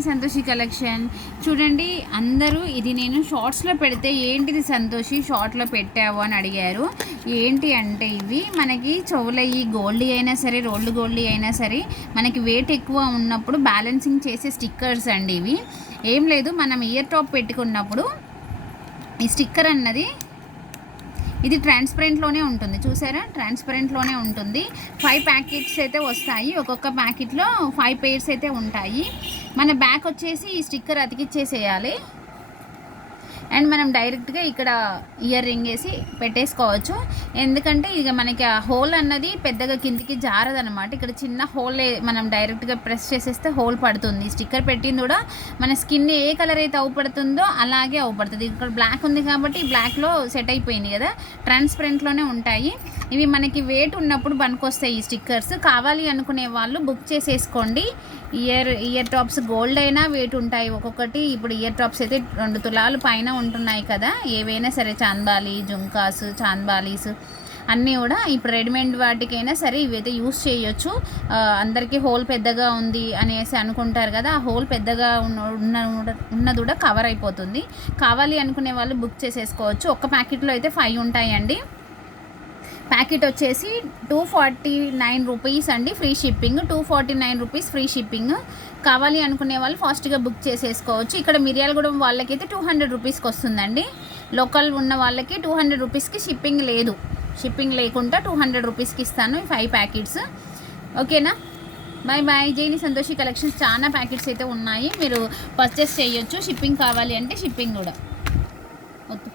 ఏంటిది సంతోషి కలెక్షన్. చూడండి అందరూ ఇది నేను షార్ట్స్లో పెడితే ఏంటిది సంతోషి? షార్ట్లో పెట్టావు అని అడిగారు. ఏంటి అంటే ఇవి? మనకి చెవులయ్యి గోల్డ్ అయినా సరే రోల్డ్ గోల్డీ అయినా సరే మనకి వెయిట్ ఎక్కువ ఉన్నప్పుడు బ్యాలెన్సింగ్ చేసే స్టిక్కర్స్ అండి ఇవి. ఏం లేదు మనం ఇయర్ టాప్ పెట్టుకున్నప్పుడు ఈ స్టిక్కర్ అన్నది ఇది ట్రాన్స్పరెంట్లోనే ఉంటుంది. చూసారా? ట్రాన్స్పరెంట్లోనే ఉంటుంది. ఫైవ్ ప్యాకెట్స్ అయితే వస్తాయి. ఒక్కొక్క ప్యాకెట్లో ఫైవ్ పేర్స్ అయితే ఉంటాయి. మన బ్యాక్ వచ్చేసి ఈ స్టిక్కర్ అతికిచ్చేసేయాలి. అండ్ మనం డైరెక్ట్గా ఇక్కడ ఇయర్ రింగ్ వేసి పెట్టేసుకోవచ్చు. ఎందుకంటే ఇక మనకి ఆ హోల్ అన్నది పెద్దగా కిందికి జారదనమాట ఇక్కడ చిన్న హోల్ మనం డైరెక్ట్గా ప్రెస్ చేసేస్తే హోల్ పడుతుంది. స్టిక్కర్ పెట్టింది కూడా మన స్కిన్ ఏ కలర్ అయితే అవుపడుతుందో అలాగే అవుపడుతుంది. ఇక్కడ బ్లాక్ ఉంది కాబట్టి బ్లాక్లో సెట్ అయిపోయింది కదా. ట్రాన్స్పరెంట్లోనే ఉంటాయి. ఇవి మనకి వెయిట్ ఉన్నప్పుడు పనికొస్తాయి ఈ స్టిక్కర్స్ కావాలి అనుకునే వాళ్ళు బుక్ చేసేసుకోండి. ఇయర్ ఇయర్ టాప్స్ గోల్డ్ అయినా వెయిట్ ఉంటాయి ఒక్కొక్కటి. ఇప్పుడు ఇయర్ టాప్స్ అయితే రెండు తులాలు పైన ఉంటున్నాయి కదా. ఏవైనా సరే చాందాలి జుంకాస్ చాందాలీస్ అన్నీ కూడా ఇప్పుడు రెడీమేడ్ వాటికైనా సరే ఇవైతే యూస్ చేయొచ్చు. అందరికీ హోల్ పెద్దగా ఉంది అనేసి అనుకుంటారు కదా. ఆ హోల్ పెద్దగా ఉన్న ఉన్న- ఉన్నది కూడా కవర్ అయిపోతుంది. కావాలి అనుకునే వాళ్ళు బుక్ చేసేసుకోవచ్చు. ఒక్క ప్యాకెట్లో అయితే ఫైవ్ ఉంటాయండి. ప్యాకెట్ వచ్చేసి టూ ఫార్టీ నైన్ రూపీస్ అండి free shipping. Two forty nine rupees free shipping. కావాలి అనుకునే వాళ్ళు ఫాస్ట్గా బుక్ చేసేసుకోవచ్చు. ఇక్కడ మిర్యాలగూడెం వాళ్ళకైతే టూ హండ్రెడ్ రూపీస్కి వస్తుందండి. లోకల్ ఉన్న వాళ్ళకి టూ హండ్రెడ్ రూపీస్కి షిప్పింగ్ లేదు. షిప్పింగ్ లేకుండా టూ హండ్రెడ్ రూపీస్కి ఇస్తాను ఈ ఫైవ్ ప్యాకెట్స్. ఓకేనా? Bye bye. Jaini Santoshi collections చాలా ప్యాకెట్స్ అయితే ఉన్నాయి. మీరు పర్చేస్ చేయొచ్చు. షిప్పింగ్ కావాలి అంటే షిప్పింగ్ కూడా. ఓకే.